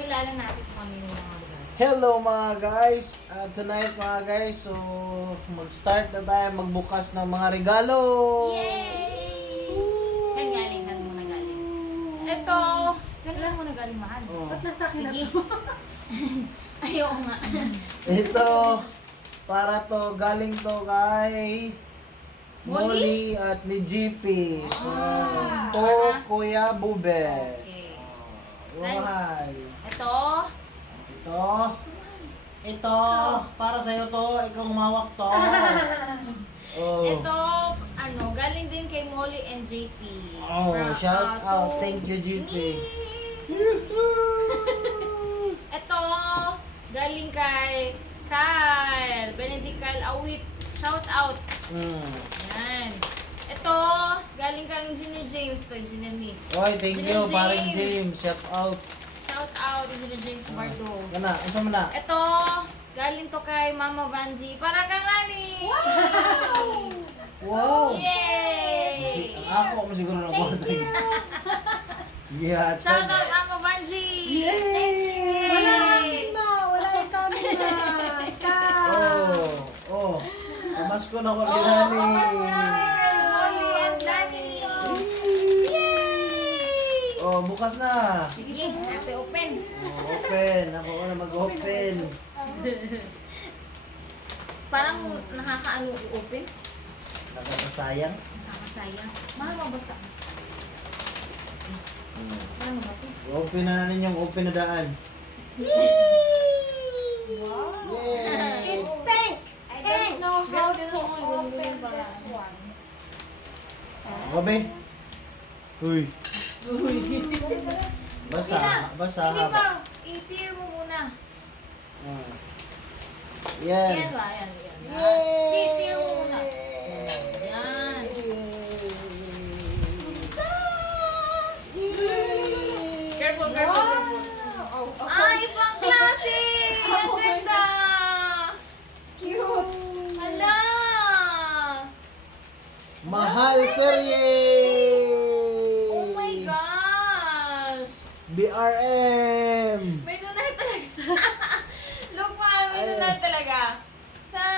Pakilala natin kung ano yung mga regalo. Hello mga guys! Tonight mga guys, so mag-start na tayo magbukas ng mga regalo! Yay! Saan galing? Saan muna galing? Ito! Saan lang muna galing, mahal? Oh. Ba't nasa akin na Sige. to? Ayaw nga. Ito, para to, galing to kay Molly at ni GP. So, to Kuya Bube. Okay. Mahal. Ito. Ito, para sa'yo to, ikaw humawak to. Oh. Ito, galing din kay Molly and JP. Oh, shout out. to Thank you, JP. me. Ito, galing kay Kyle. Benedict Kyle Awit. Shout out. Yan. Ito, galing kay Engineer James. Ito, Engineer Nick. Oy, thank you, Engineer paring James. James. Shout out. Shout out, Engineer James Bardo. Kana, isa mo na. Ito, galing to kay Mama Vanji. Para kang Lani! Wow! Yay! Ako siguro na kwarta. Yeah, Shout out, Mama Vanji! Yay! Wala akin ba? Wala yung sa amin na. Oh. Pamas ko na ko ni Oh, Dani. papas mo namin kay Molly and Lani! Yay! Oh, bukas na. Sige, ate open. Oh, open. Ako na mag-open. Parang nakakaano i-open. Nakakasayang. Nakakasayang. Mahal mabasa. Parang mabasa. Open na natin yung open na daan. Wow! Yay! It's pink! I don't know how to open open this one. Obe. Uy. Basa. Basa Hindi haba. pa. I-tear mo muna. Ah. Yan. Yan ba? Yan. Yay! I-tear mo muna. Yan. Careful, careful, careful. Ay, ibang klase! Ang ganda! Cute! Hala! Mahal serye! Oh my gosh! BRM! May lunar talaga. Look, man, may lunar talaga. Ta!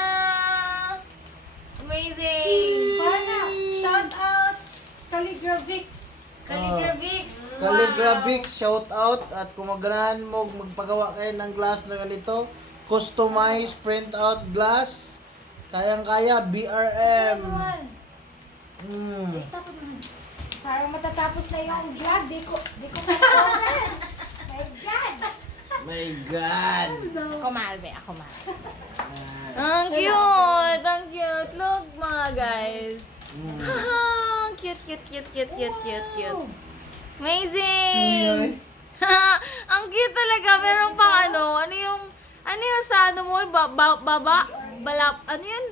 Amazing! Bana! Shout out! Calligraphics! Calligraphics! Calligraphics, shout out. At kung maganahan mo magpagawa kayo ng glass na ganito, customized print out glass, kayang-kaya BRM. Parang matatapos na yung vlog. Di ko ma-comment. My God! My God! Ako malbe, ako malbe. Ah, Ang cute! Ang cute! Look, mga guys. mm. Haha! Cute, cute, cute, cute, cute, cute, cute. Chuyoy. Amazing! Ang cute talaga. Meron pang ano yung sa ano mo, baba, balap, ano yun?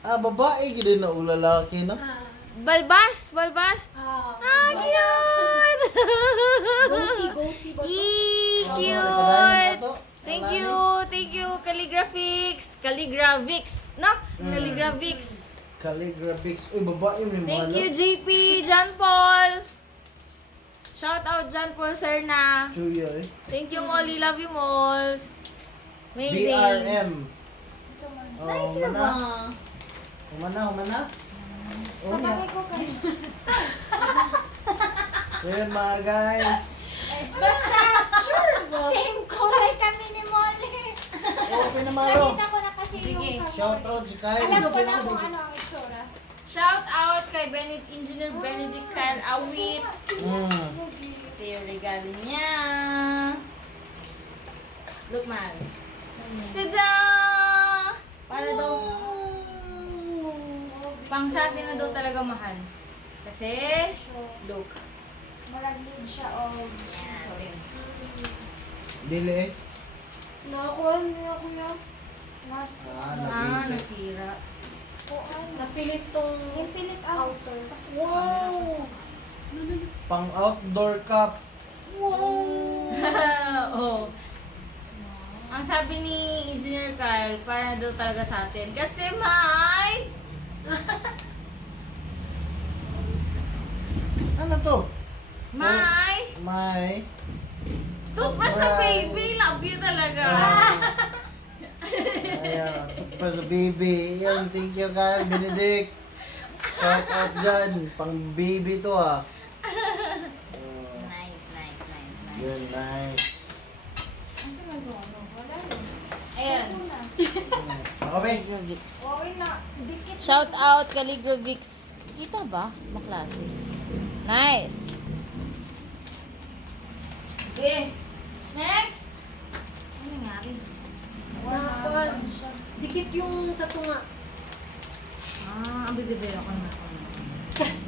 Ah, babae, gila na o lalaki, no? Balbas! Ah, cute! Goatee. Eee, Ano, cute! to? Thank you, Calligraphics, no? Calligraphics. Calligraphics. Uy, babae, may Thank mahalo. you, JP, John Paul. Shout out, John Paul, sir na. Chuyoy. Thank you, Molly. Love you, Malls. Amazing. BRM. Oh, Nice humana. naman. Humana. Oh, Kapagay niya. ko guys. So yun mga guys. Basta, sure ba? Same kulay kami ni Molly. Open na malo. Nakita ko na kasi Sige. yung Shout out si Kyle. Alam ko na kung ano ang itsura. Shout out kay Engineer Benedict Kyle Awit. Ito yung regalo niya. Look, man. Tada! Para daw, pang sa atin na daw talaga mahal. Kasi, look. Malaglig siya o... Sorry. Dili. Nakuha niya kuya. Last Ah, Ah, nabisi. nasira. kuan. Napilit tong... Yung pilit outer. Kasi Wow! Pang outdoor cup. Wow! oh. Ang sabi ni Engineer Kyle, para daw talaga sa atin. Kasi may... Ano to? May... May Toothbrush na baby. Love you talaga. Ayan, para sa baby. Yan, thank you Kyle Benedict. Shout out dyan. Pang baby to ah. Nice. Yan, nice. Kasi ano, wala rin. Ayan. Okay. Okay na. Dikit. Shout out Caligrovix. Kita ba? Maklase. Nice. Okay. Next. Ano nangyari? Wala. Dikit yung sa tunga. Ang bibibira ko na ako.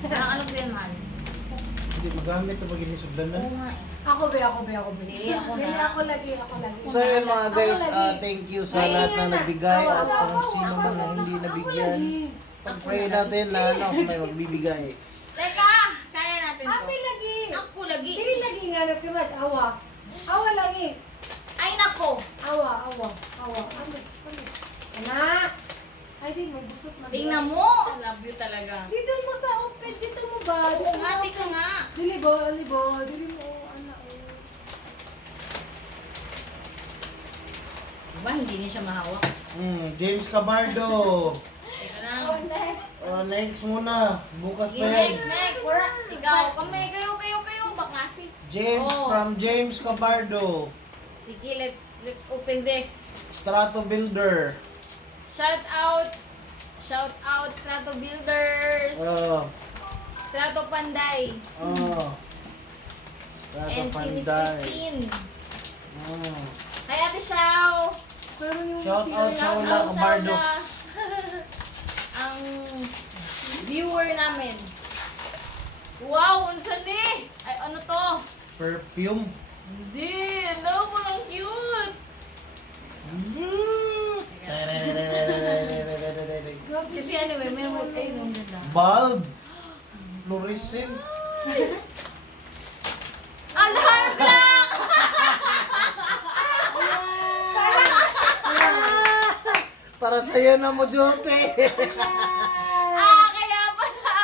Parang alam ko yan, mahal. Hindi magamit ito pag inisuglanan. Oo nga eh. Ako ba? Hindi, ako na. Dili, ako lagi. So yun mga guys, Ako lagi. thank you sa Ay, lahat yan na na. nagbigay Ako, at ako, kung ako, sino ako man na lagi. hindi Ako nabigyan. lagi. Pag-pray natin na ano, may magbibigay. Teka! Kaya natin to. Abi lagi. Ako lagi. Dili lagi nga nagtimas. Awa. Awa lagi. Ay, nako! Awa. Ano? Anak. Ay, di mo busot na. Tingnan mo! Love you talaga. Dito mo sa open. Dito mo ba? Oo nga, tika nga. Dili ba? Dili mo. Anak. Diba, hindi niya siya mahawak. James Cabardo. Teka lang. Next. Next muna. Bukas pa yan. Next! Ikaw, kami, kayo, baklase. James Oh. from James Cabardo. Sige, let's open this. Strato Builder. Shout out, Strato Builders. Strato Panday. Strato And si Miss Panday. Christine. Oh. Kay Ate Shao. Pero yung Shout out sa Shout Ula out, Cabardo. Shaula. Ang viewer namin. Wow, unsa ni? Ay, ano to? Perfume. Hindi, ano po lang cute. Kasi anyway, may mga kayo nung ganda. Bulb. Fluorescent. Alarm clock! Para sa'yo na mo, Jote. Kaya pala.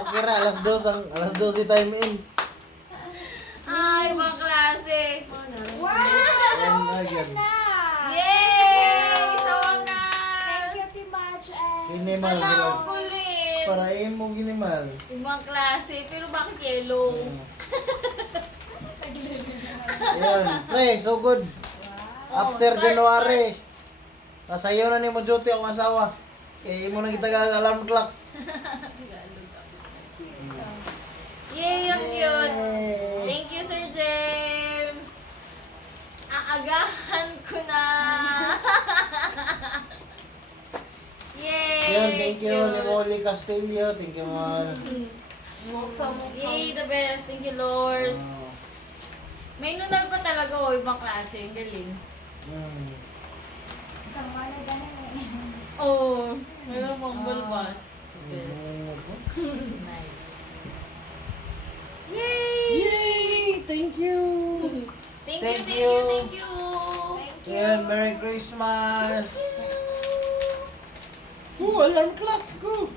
Okay ra, alas 12 time in. Ay, ibang klase. Wow! Ayan na, yan. Yay! Sa Thank wakas! you si Match and... Ginimal. Wala, ang kulit. Para mo ginimal. Ibang klase, pero bakit yellow? Ayan, pre, so good. After start, January. Kasayo na ni mo, Jote, akong asawa. Kaya mo na kita alarm clock. Yay, ang cute! Yay. Thank you, Sir James! Aagahan ko na! Yay! Yun, thank you ni Cute. Molly Castillo. Thank you, Mol. Yay, the best. Thank you, Lord. Oh. May nunal pa talaga, oh, ibang klase. Ang galing. Kamala ganun Oh, meron pang balbas. The best. Nice. Yay! Yay! Thank you! Thank Thank you. you. Yan, Merry Christmas! Alarm clock ko!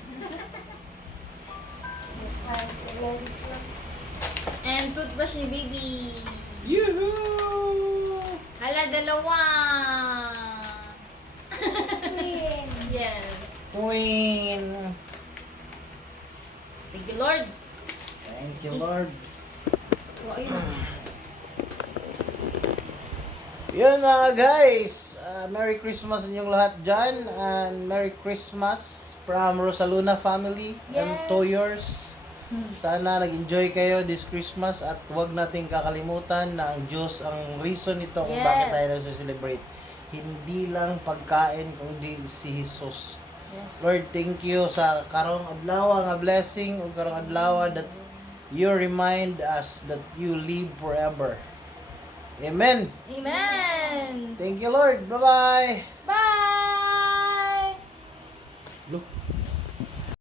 And toothbrush ni baby. Yoo-hoo! Hala, dalawa. Yes. Queen! Thank you, Lord. Thank you, Lord. So, ayun. Yun mga guys, Merry Christmas sa inyong lahat dyan, and Merry Christmas from Rosaluna family and Yes. to yours. Sana nag-enjoy kayo this Christmas at huwag nating kakalimutan na ang Diyos ang reason nito kung Yes. bakit tayo nagse-celebrate. Hindi lang pagkain kundi si Jesus. Yes. Lord, thank you sa karong adlaw nga blessing o karong adlaw that you remind us that you live forever. Amen. Amen. Thank you, Lord. Bye-bye. Bye.